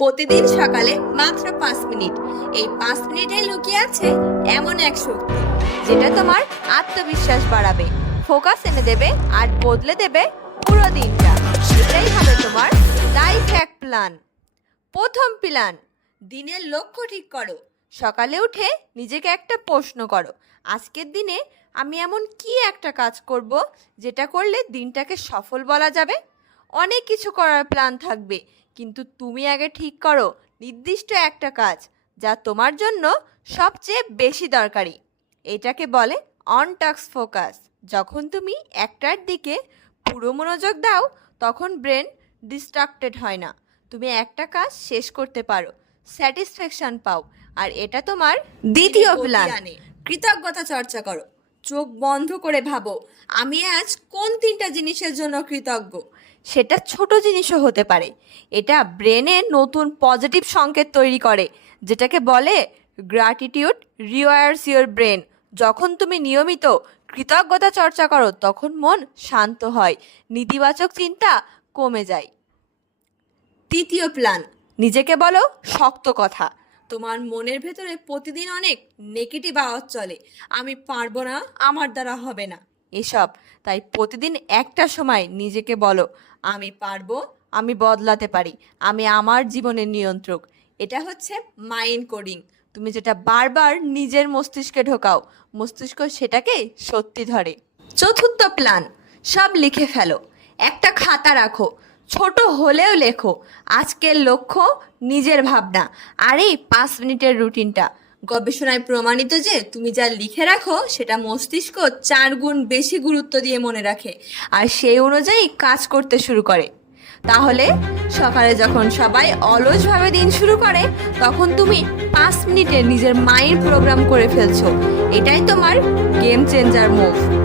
প্রতিদিন সকালে মাত্র পাঁচ মিনিট। এই পাঁচ মিনিটে লুকিয়ে আছে এমন এক শক্তি, যেটা তোমার আত্মবিশ্বাস বাড়াবে, ফোকাস এনে দেবে আর বদলে দেবে পুরো দিনটা। এটাই হবে তোমার লাইফ হ্যাক প্ল্যান প্রথম প্ল্যান দিনের লক্ষ্য ঠিক করো। সকালে উঠে নিজেকে একটা প্রশ্ন করো, আজকের দিনে আমি এমন কি একটা কাজ করব, যেটা করলে দিনটাকে সফল বলা যাবে? অনেক কিছু করার প্ল্যান থাকবে। কিন্তু তুমি আগে ঠিক করো নির্দিষ্ট একটা কাজ যা তোমার জন্য সবচেয়ে বেশি দরকারি। এটাকে বলে অন টাস্ক ফোকাস যখন তুমি একটার দিকে পুরো মনোযোগ দাও তখন ব্রেন ডিস্ট্রাক্টেড হয় না। তুমি একটা কাজ শেষ করতে পারো স্যাটিসফ্যাকশন পাও আর এটা তোমার দ্বিতীয় প্ল্যান কৃতজ্ঞতা চর্চা করো। চোখ বন্ধ করে ভাবো, আমি আজ কোন তিনটা জিনিসের জন্য কৃতজ্ঞ? সেটা ছোট জিনিসও হতে পারে। এটা ব্রেনে নতুন পজিটিভ সংকেত তৈরি করে, যেটাকে বলে গ্র্যাটিটিউড রিওয়ার্স ইউর ব্রেন যখন তুমি নিয়মিত কৃতজ্ঞতা চর্চা করো, তখন মন শান্ত হয় নেতিবাচক চিন্তা কমে যায়। তৃতীয় প্ল্যান নিজেকে বলো শক্ত কথা। তোমার মনের ভেতরে প্রতিদিন অনেক নেগেটিভ আওয়াজ চলে। আমি পারব না, আমার দ্বারা হবে না। এসব, তাই প্রতিদিন একটা সময় নিজেকে বলো, আমি পারব, আমি বদলাতে পারি, আমি আমার জীবনের নিয়ন্ত্রক। এটা হচ্ছে মাইন্ড কোডিং তুমি যেটা বারবার নিজের মস্তিষ্কে ঢোকাও, মস্তিষ্ক সেটাকে সত্যি ধরে। চতুর্থ প্ল্যান সব লিখে ফেলো। একটা খাতা রাখো ছোট হলেও লেখো। আজকের লক্ষ্য নিজের ভাবনা। আর এই পাঁচ মিনিটের রুটিনটা। গবেষণায় প্রমাণিত যে তুমি যা লিখে রাখো, সেটা মস্তিষ্ক চার গুণ বেশি গুরুত্ব দিয়ে মনে রাখে আর সেই অনুযায়ী কাজ করতে শুরু করে। তাহলে সকালে যখন সবাই অলসভাবে দিন শুরু করে, তখন তুমি পাঁচ মিনিটে নিজের মাইন্ড প্রোগ্রাম করে ফেলছো। এটাই তোমার গেম চেঞ্জার মুভ